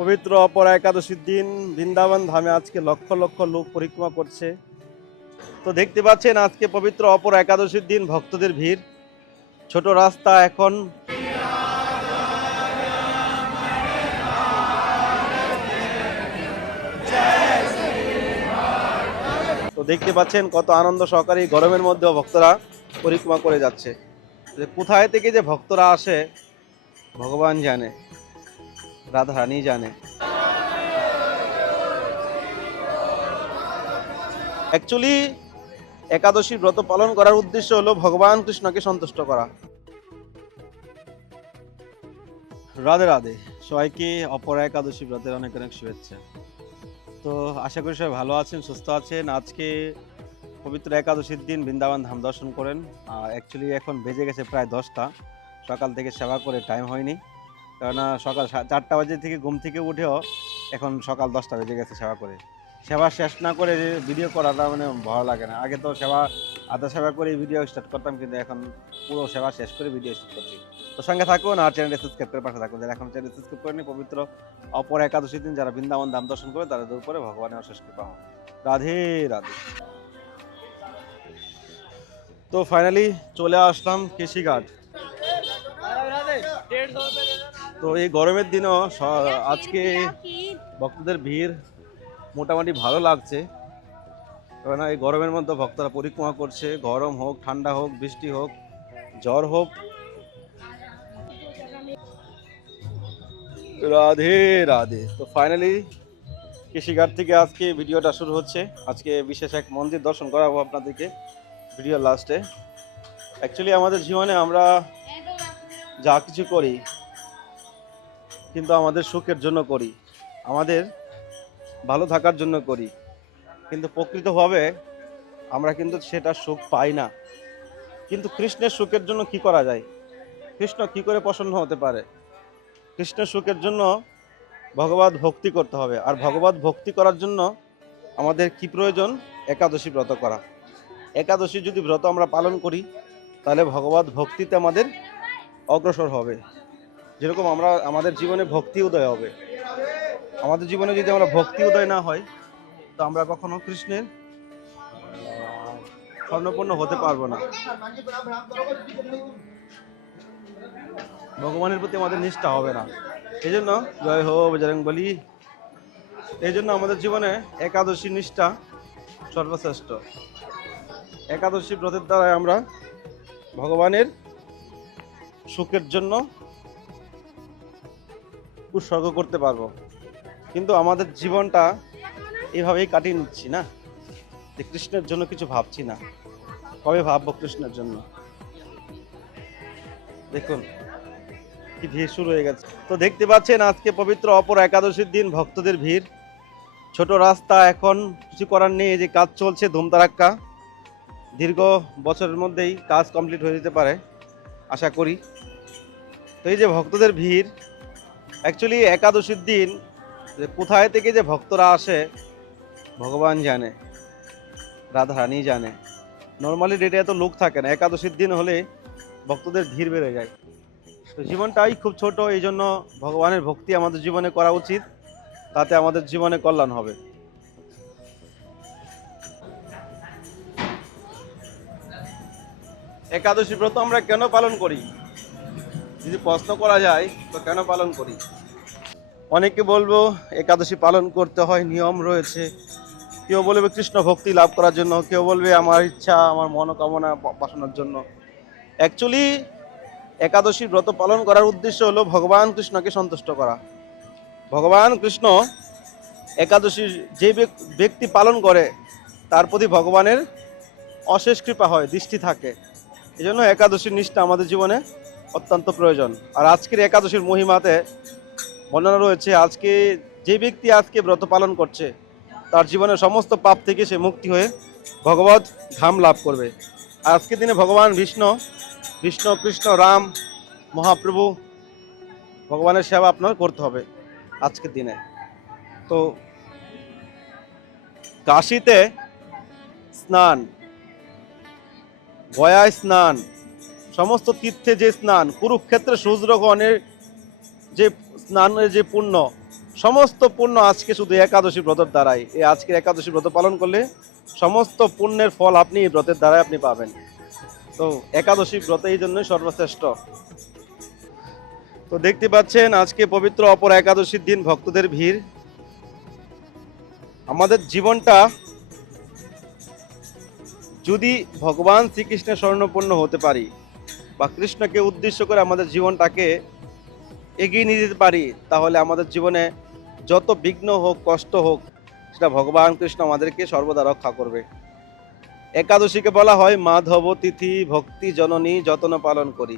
পবিত্র অপরা একাদশীর দিন বৃন্দাবন ধামে আজকে লক্ষ লক্ষ লোক পরিক্রমা করছে। তো দেখতে পাচ্ছেন আজকে পবিত্র অপরা একাদশীর দিন ভক্তদের ভিড়। ছোট রাস্তা এখন তো দেখতে পাচ্ছেন কত আনন্দ সহকারে গরমের মধ্যেও ভক্তরা পরিক্রমা করে যাচ্ছে। যে কোথায় থেকে যে ভক্তরা আসে ভগবান জানে, রাধা রানী জানে। অ্যাকচুয়ালি একাদশী ব্রত পালন করার উদ্দেশ্য হলো ভগবান কৃষ্ণকে সন্তুষ্ট করা। রাধে রাধে, সবাইকে অপরা একাদশী ব্রতের অনেক অনেক শুভেচ্ছা। তো আশা করি সবাই ভালো আছেন, সুস্থ আছেন। আজকে পবিত্র একাদশীর দিন বৃন্দাবন ধাম দর্শন করেন। অ্যাকচুয়ালি এখন বেজে গেছে প্রায় 10টা। সকাল থেকে সেবা করে টাইম হয়নি, কেননা সকাল 4টা বাজে থেকে ঘুম থেকে উঠেও এখন সকাল 10টা বেজে গেছে। সেবা করে সেবা শেষ না করে ভিডিও করাটা মানে ভালো লাগে না। আগে তো সেবা আধা সেবা করে ভিডিও স্টার্ট করতাম, কিন্তু এখন পুরো সেবা শেষ করে ভিডিও স্টার্ট করছি। তো সঙ্গে থাকুন আর চ্যানেলটি সাবস্ক্রাইব করে পাশে থাকুন। যারা এখন চ্যানেল সাবস্ক্রাইব করেনি, পবিত্র অপর একাদশীর দিন যারা বৃন্দাবন ধাম দর্শন করে তাদের উপরে ভগবানের অশেষ কৃপা হয়। রাধে রাধে। তো ফাইনালি চলে আসলাম কেশিঘাট। তো এই গরমের দিনও আজকে ভক্তদের ভিড় মোটামুটি ভালো লাগছে, কারণ এই গরমের মধ্যে ভক্তরা পরিক্রমা করছে। গরম হোক, ঠান্ডা হোক, বৃষ্টি হোক, জ্বর হোক। রাধে রাধে। তো ফাইনালি কেশিঘাট থেকে আজকে ভিডিওটা শুরু হচ্ছে। আজকে বিশেষ এক মন্দির দর্শন করাবো আপনাদেরকে ভিডিও লাস্টে। অ্যাকচুয়ালি আমাদের জীবনে আমরা যা কিছু করি কিন্তু আমাদের সুখের জন্য করি, আমাদের ভালো থাকার জন্য করি, কিন্তু প্রকৃতভাবে আমরা কিন্তু সেটা সুখ পাই না। কিন্তু কৃষ্ণের সুখের জন্য কি করা যায়? কৃষ্ণ কি করে প্রসন্ন হতে পারে? কৃষ্ণের সুখের জন্য ভগবত ভক্তি করতে হবে। আর ভগবত ভক্তি করার জন্য আমাদের কি প্রয়োজন? একাদশী ব্রত করা। একাদশী যদি ব্রত আমরা পালন করি তাহলে ভগবত ভক্তিতে আমাদের অগ্রসর হবে। যেরকম আমাদের জীবনে ভক্তি উদয় হবে। আমাদের জীবনে যদি আমরা ভক্তি উদয় না হয় তো আমরা কখনো কৃষ্ণের স্বর্ণপূর্ণ হতে পারবো না। ভগবানের প্রতি আমাদের নিষ্ঠা হবে না। এই জন্য জয় হো বজরংবলী। এই জন্য আমাদের জীবনে একাদশী নিষ্ঠা সর্বশ্রেষ্ঠ। একাদশী ব্রতের দ্বারাই আমরা ভগবানের সুখের জন্য উৎসর্গ করতে পারবো। কিন্তু আমাদের জীবনটা এইভাবেই কাটিয়ে নিচ্ছি না, যে কৃষ্ণের জন্য কিছু ভাবছি না। কবে ভাববো কৃষ্ণের জন্য? দেখুন কি ভিড় শুরু হয়ে গেছে। তো দেখতে পাচ্ছেন আজকে পবিত্র অপর একাদশীর দিন ভক্তদের ভিড়। ছোট রাস্তা, এখন কিছু করার নেই, যে কাজ চলছে ধুমধারাক্কা। দীর্ঘ বছরের মধ্যেই কাজ কমপ্লিট হয়ে যেতে পারে আশা করি। তো এই যে ভক্তদের ভিড়, অ্যাকচুয়ালি একাদশীর দিন যে কোথায় থেকে যে ভক্তরা আসে ভগবান জানে, রাধা রানী জানে। নর্মালি ডেটে এত লোক থাকে না, একাদশীর দিন হলে ভক্তদের ভিড় বেড়ে যায়। তো জীবনটাই খুব ছোট, এই জন্য ভগবানের ভক্তি আমাদের জীবনে করা উচিত, তাতে আমাদের জীবনে কল্যাণ হবে। একাদশী ব্রত আমরা কেন পালন করি? যদি প্রশ্ন করা যায় তো কেন পালন করি? অনেকে বলবো একাদশী পালন করতে হয়, নিয়ম রয়েছে। কেউ বলবে কৃষ্ণ ভক্তি লাভ করার জন্য, কেউ বলবে আমার ইচ্ছা, আমার মনোকামনা বাসনার জন্য। অ্যাকচুয়ালি একাদশী ব্রত পালন করার উদ্দেশ্য হলো ভগবান কৃষ্ণকে সন্তুষ্ট করা। ভগবান কৃষ্ণ একাদশীর যে ব্যক্তি পালন করে তার প্রতি ভগবানের অশেষ কৃপা হয়, দৃষ্টি থাকে। এই জন্য একাদশীর নিষ্ঠা আমাদের জীবনে অত্যন্ত প্রয়োজন। আর আজকের একাদশীর মহিমাতে বর্ণনা রয়েছে, আজকে যে ব্যক্তি আজকে ব্রত পালন করছে তার জীবনের সমস্ত পাপ থেকে সে মুক্তি হয়ে ভগবত ধাম লাভ করবে। আর আজকের দিনে ভগবান বিষ্ণু কৃষ্ণ রাম মহাপ্রভু ভগবানের সেবা আপনার করতে হবে আজকের দিনে। তো কাশীতে স্নান, গয়ায় স্নান, সমস্ত তীর্থে যে স্নান, কুরুক্ষেত্রে সূর্যগ্রহণের যে স্নানের যে পুণ্য, সমস্ত পুণ্য আজকে শুধু একাদশী ব্রতের দ্বারাই, এই আজকের একাদশী ব্রত পালন করলে সমস্ত পুণ্যের ফল আপনি এই ব্রতের দ্বারাই আপনি পাবেন। তো একাদশী ব্রত এই জন্যই সর্বশ্রেষ্ঠ। তো দেখতে পাচ্ছেন আজকে পবিত্র অপর একাদশীর দিন ভক্তদের ভিড়। আমাদের জীবনটা যদি ভগবান শ্রীকৃষ্ণের শরণাপন্ন হতে পারি বা কৃষ্ণকে উদ্দেশ্য করে আমাদের জীবনটাকে এগিয়ে নিয়ে যেতে পারি, তাহলে আমাদের জীবনে যত বিঘ্ন হোক, কষ্ট হোক, সেটা ভগবান কৃষ্ণ আমাদেরকে সর্বদা রক্ষা করবে। একাদশীকে বলা হয় মাধব তিথি ভক্তি জননী যতন পালন করি।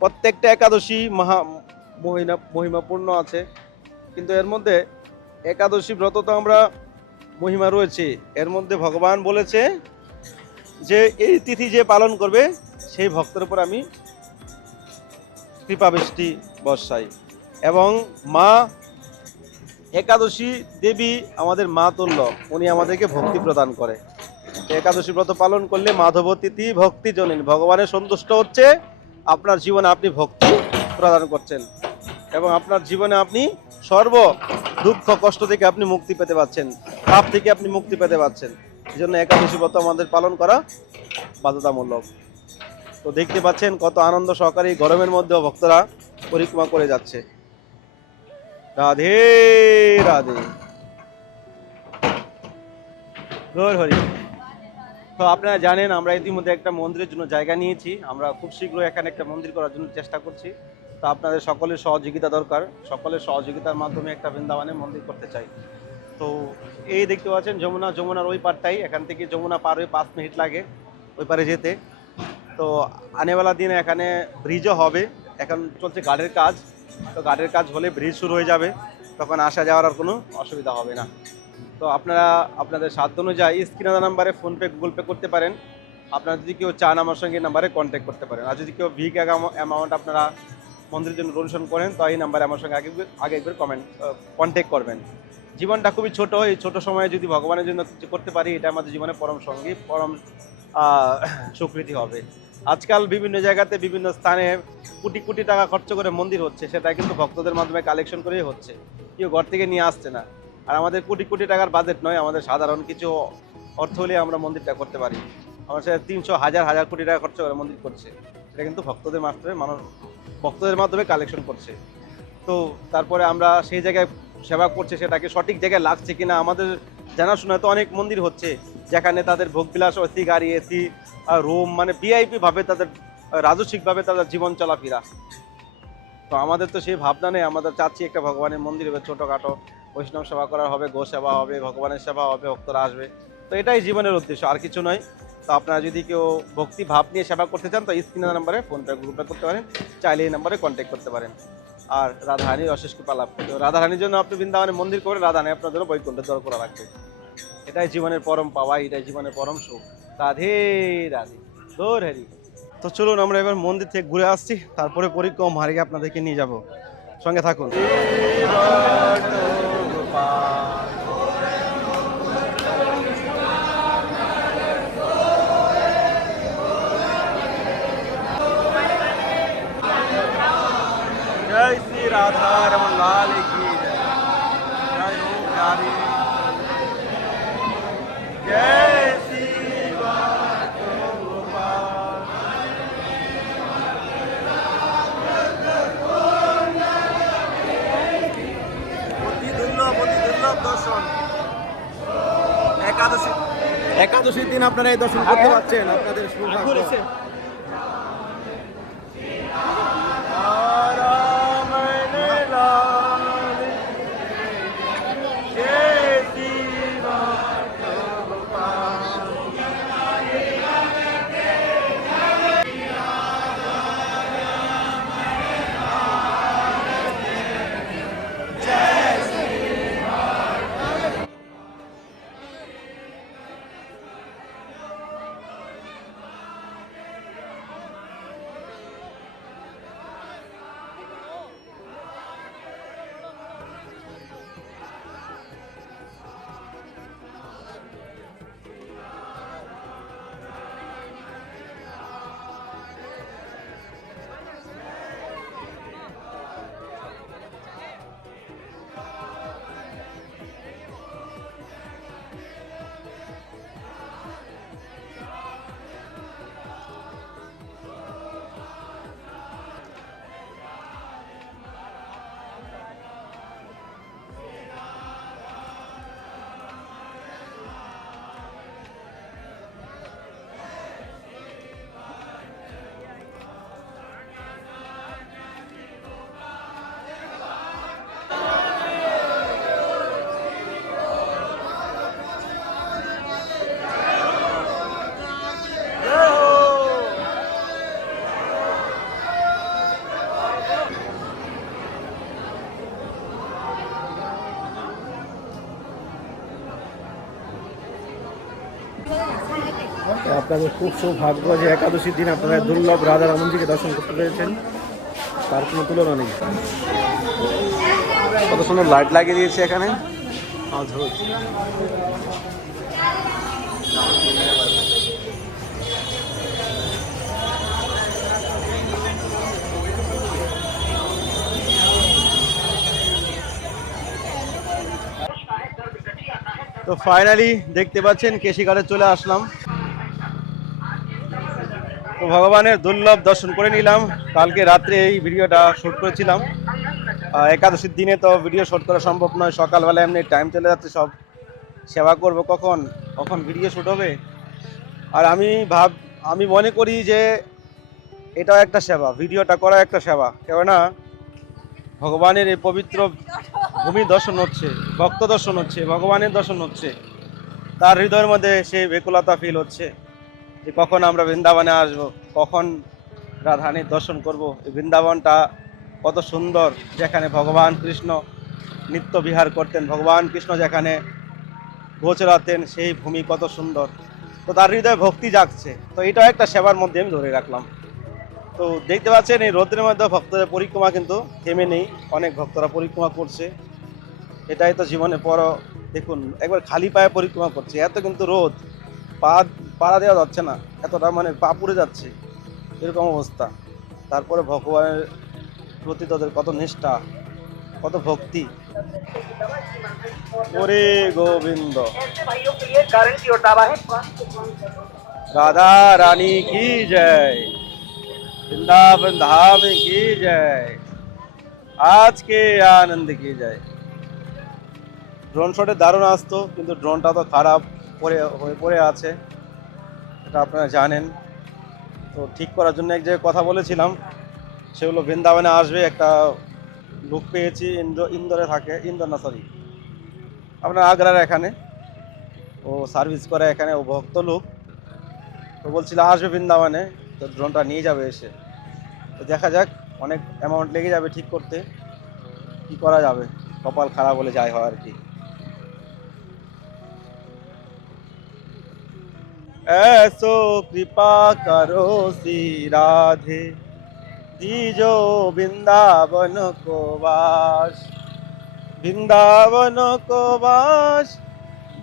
প্রত্যেকটা একাদশী মহিমাপূর্ণ আছে, কিন্তু এর মধ্যে একাদশী ব্রত তো আমরা মহিমা রয়েছে। এর মধ্যে ভগবান বলেছে যে এই তিথি যে পালন করবে সেই ভক্তের উপর আমি কৃপাবৃষ্টি বর্ষাই। এবং মা একাদশী দেবী আমাদের মা তুল্য, উনি আমাদেরকে ভক্তি প্রদান করে। একাদশী ব্রত পালন করলে মাধব তিথি ভক্তি জননী, ভগবানের সন্তুষ্ট হচ্ছে, আপনার জীবনে আপনি ভক্তি প্রদান করছেন এবং আপনার জীবনে আপনি সর্ব দুঃখ কষ্ট থেকে আপনি মুক্তি পেতে পারছেন, পাপ থেকে আপনি মুক্তি পেতে পারছেন। এই জন্য একাদশী ব্রত আমাদের পালন করা বাধ্যতামূলক। তো দেখতে পাচ্ছেন কত আনন্দ সহকারে গরমের মধ্যেও ভক্তরা পরিক্রমা করে যাচ্ছে। রাধে রাধে, গৌর হরি। তো আপনারা জানেন আমরা ইতিমধ্যে একটা মন্দিরের জন্য জায়গা নিয়েছি, আমরা খুব শীঘ্রই এখানে একটা মন্দির করার জন্য চেষ্টা করছি। তো আপনাদের সকলের সহযোগিতা দরকার, সকলের সহযোগিতার মাধ্যমে একটা বৃন্দাবনে মন্দির করতে চাই। তো এই দেখতে পাচ্ছেন যমুনার ওই পারটাই, এখান থেকে যমুনা পার হয়ে 5 মিনিট লাগে ওই পারে যেতে। তো আনেওয়ালা দিনে এখানে ব্রিজও হবে, এখন চলছে গার্ডের কাজ। তো গার্ডের কাজ হলে ব্রিজ শুরু হয়ে যাবে, তখন আসা যাওয়ার আর কোনো অসুবিধা হবে না। তো আপনারা আপনাদের সাধ্য অনুযায়ী স্ক্রিনে নাম্বারে ফোনপে গুগল পে করতে পারেন। আপনারা যদি কেউ চান আমার সঙ্গে নাম্বারে কন্ট্যাক্ট করতে পারেন। আর যদি কেউ বিগ অ্যামাউন্ট আপনারা মন্দিরের জন্য ডোনেশন করেন, তো এই নাম্বারে আমার সঙ্গে আগে একবার কন্ট্যাক্ট করবেন। জীবনটা খুবই ছোট, এই ছোট সময়ে যদি ভগবানের জন্য কিছু করতে পারি, এটা আমাদের জীবনে পরম সঙ্গী, পরম স্বীকৃতি হবে। আজকাল বিভিন্ন জায়গাতে বিভিন্ন স্থানে কোটি কোটি টাকা খরচ করে মন্দির হচ্ছে, সেটা কিন্তু ভক্তদের মাধ্যমে কালেকশন করেই হচ্ছে, কেউ ঘর থেকে নিয়ে আসছে না। আর আমাদের কোটি কোটি টাকার বাজেট নয়, আমাদের সাধারণ কিছু অর্থ হলে আমরা মন্দিরটা করতে পারি। আমার সাথে 300 হাজার হাজার কোটি টাকা খরচ করে মন্দির করছে, সেটা কিন্তু ভক্তদের মাধ্যমে কালেকশন করছে। তো তারপরে আমরা সেই জায়গায় সেবা করছে, সেটাকে সঠিক জায়গায় লাগছে কিনা, আমাদের জানাশোনা তো অনেক মন্দির হচ্ছে যেখানে তাদের ভোগবিলাস, এসি গাড়ি, এসি রুম, মানে ভিআইপি ভাবে তাদের রাজস্বিকভাবে তাদের জীবন চলাফেরা। তো আমাদের তো সেই ভাবনা নেই, আমাদের চাচ্ছি একটা ভগবানের মন্দির হবে, ছোটোখাটো বৈষ্ণব সেবা করা হবে, গো সেবা হবে, ভগবানের সেবা হবে, ভক্তরা আসবে। তো এটাই জীবনের উদ্দেশ্য, আর কিছু নয়। তো আপনারা যদি কেউ ভক্তি ভাব নিয়ে সেবা করতে চান, তো স্ক্রিনের নাম্বারে ফোনপে গুগল পে করতে পারেন, চাইলে এই নাম্বারে কন্ট্যাক্ট করতে পারেন। আর রাধারানীর অশেষ কৃপা লাভ করতে, রাধারানীর জন্য আপনি বৃন্দাবনে মন্দির করে রাধারানী আপনার জন্য বৈকুণ্ঠের দর করা রাখবে। এটাই জীবনের পরম পাওয়া, এটাই জীবনের পরম সুখ। রাধে রাধে, গৌর হরি। তো চলুন আমরা এবার মন্দির থেকে ঘুরে আসছি, তারপরে পরিক্রমা হারিয়ে আপনাদেরকে নিয়ে যাব, সঙ্গে থাকুন। जय श्री राधा रमन लाल की जय, जय हो प्यारी, जय श्री দুর্লভ দর্শন। একাদশীর দিন আপনারা এই দর্শন করতে পারছেন, আপনাদের সৌভাগ্য। আপনাদের খুব সৌভাগ্য যে একাদশীর দিন আপনারা দুর্লভ রাধা রামনজিকে দর্শন করতে পেরেছেন, তার কোনো তুলনা নেই। কত সুন্দর লাইট লাগিয়ে দিয়েছে এখানে। তো ফাইনালি দেখতে পাচ্ছেন কেশিঘাটে চলে আসলাম। তো ভগবানের দুর্লভ দর্শন করে নিলাম। কালকে রাত্রে এই ভিডিওটা শ্যুট করেছিলাম। একাদশীর দিনে তো ভিডিও শ্যুট করা সম্ভব নয়, সকালবেলা এমনি টাইম চলে যাচ্ছে, সব সেবা করব, কখন কখন ভিডিও শ্যুট হবে। আর আমি মনে করি যে এটাও একটা সেবা, ভিডিওটা করা একটা সেবা। কেননা ভগবানের এই পবিত্র ভূমি দর্শন হচ্ছে, ভক্ত দর্শন হচ্ছে, ভগবানের দর্শন হচ্ছে, তার হৃদয়ের মধ্যে সেই বেকুলতা ফিল হচ্ছে যে কখন আমরা বৃন্দাবনে আসব, কখন রাধারানীর দর্শন করব। এই বৃন্দাবনটা কত সুন্দর, যেখানে ভগবান কৃষ্ণ নিত্য বিহার করতেন, ভগবান কৃষ্ণ যেখানে গোচরাতেন, সেই ভূমি কত সুন্দর। তো তার হৃদয়ে ভক্তি জাগছে। তো এটাও একটা সেবার মধ্যে আমি ধরে রাখলাম। তো দেখতে পাচ্ছেন এই রোদ্রের মধ্যে ভক্তদের পরিক্রমা কিন্তু থেমে নেই, অনেক ভক্তরা পরিক্রমা করছে। এটাই তো জীবনে দেখুন একবার খালি পায়ে পরিক্রমা করছে, এত কিন্তু রোদ, পাড়া দেওয়া যাচ্ছে না, এতটা মানে পা পুড়ে যাচ্ছে, এরকম অবস্থা। তারপরে ভগবানের প্রতি তাদের কত নিষ্ঠা, কত ভক্তি। ওরে গোবিন্দ, রাধা রানী কি জয়, বৃন্দাবন ধাম কি জয়, আজকে আনন্দ কি জয়। ড্রোন শটে দারুণ আসতো, কিন্তু ড্রোনটা তো খারাপ হয়ে পড়ে আছে, এটা আপনারা জানেন। তো ঠিক করার জন্য এক জায়গায় কথা বলেছিলাম, সেগুলো বৃন্দাবনে আসবে। একটা লোক পেয়েছি, ইন্দোরে থাকে, ইন্দোর না সরি আপনার আগ্রার এখানে, ও সার্ভিস করে এখানে, ও ভক্ত লোক। তো বলছিল আসবে বৃন্দাবনে, তো ড্রোনটা নিয়ে যাবে এসে। তো দেখা যাক, অনেক অ্যামাউন্ট লেগে যাবে ঠিক করতে, কি করা যাবে, কপাল খারাপ বলে যাই হয় আর কি। ऐसो कृपा करो श्री राधे, दीजो वृंदावन को वास, वृंदावन को वास,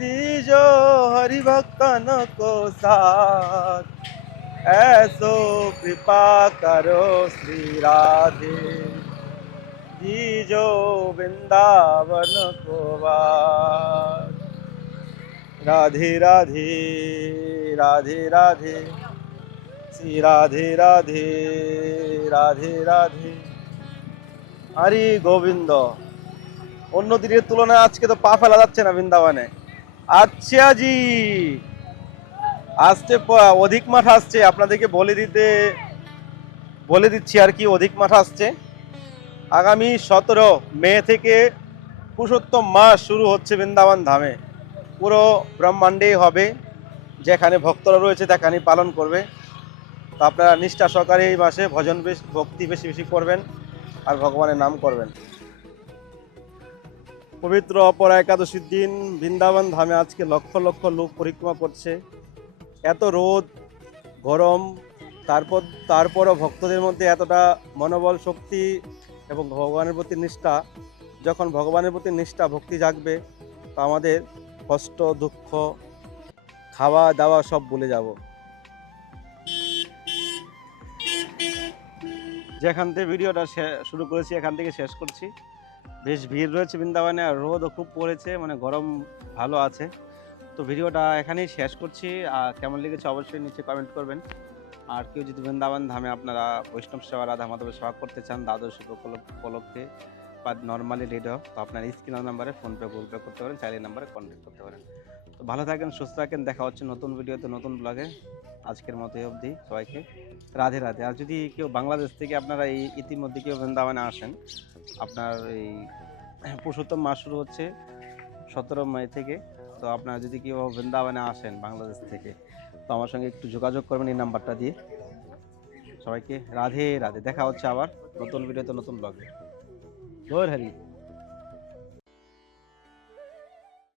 दीजो हरि भक्तन को साथ। ऐसो कृपा करो श्री राधे, दीजो वृंदावन को वास। राधे राधे राधे राधे श्री राधे राधे राधे राधे হরি গোবিন্দ। অন্য দিনের তুলনায় আজকে তো পা ফেলা যাচ্ছে না বৃন্দাবনে। আচ্ছা জি, আসছে অধিক মাস আসছে, আপনাদেরকে বলে দিচ্ছি আর কি। অধিক মাস আসছে আগামী 17 মে থেকে পুরুষোত্তম মাস শুরু হচ্ছে বৃন্দাবন ধামে। পুরো ব্রহ্মাণ্ডেই হবে, যেখানে ভক্তরা রয়েছে সেখানেই পালন করবে। তো আপনারা নিষ্ঠা সহকারে এই মাসে ভজন ভক্তি বেশি বেশি করবেন আর ভগবানের নাম করবেন। পবিত্র অপরা একাদশীর দিন বৃন্দাবন ধামে আজকে লক্ষ লক্ষ লোক পরিক্রমা করছে। এত রোদ গরম, তারপরও ভক্তদের মধ্যে এতটা মনোবল, শক্তি এবং ভগবানের প্রতি নিষ্ঠা। যখন ভগবানের প্রতি নিষ্ঠা ভক্তি জাগবে, তো আমাদের কষ্ট দুঃখ খাওয়া দাওয়া সব ভুলে যাব। যেখান থেকে ভিডিওটা শুরু করেছি এখান থেকে শেষ করছি। বেশ ভিড় রয়েছে বৃন্দাবনে, আর রোদও খুব পড়েছে, মানে গরম ভালো আছে। তো ভিডিওটা এখানেই শেষ করছি। আর কেমন লেগেছে অবশ্যই নিচে কমেন্ট করবেন। আর কেউ যদি বৃন্দাবন ধামে আপনারা বৈষ্ণব সেবা, রাধা মাধবের সেবা করতে চান দ্বাদশী উপলক্ষে বা নর্মালি রেডিও, তো আপনার স্ক্রিন নাম্বারে ফোনপে গুগল পে করতে পারেন, চাইলে নাম্বারে কন্ট্যাক্ট করতে পারেন। তো ভালো থাকেন, সুস্থ থাকেন, দেখা হচ্ছে নতুন ভিডিওতে, নতুন ব্লগে। আজকের মতো অবধি সবাইকে রাধে রাধে। আর যদি কেউ বাংলাদেশ থেকে আপনারা এই ইতিমধ্যে কেউ বৃন্দাবনে আসেন, আপনার এই পুরুষোত্তম মাস শুরু হচ্ছে 17 মে থেকে। তো আপনারা যদি কেউ বৃন্দাবনে আসেন বাংলাদেশ থেকে, তো আমার সঙ্গে একটু যোগাযোগ করবেন এই নাম্বারটা দিয়ে। সবাইকে রাধে রাধে, দেখা হচ্ছে আবার নতুন ভিডিওতে, নতুন ব্লগে। জয় হরি।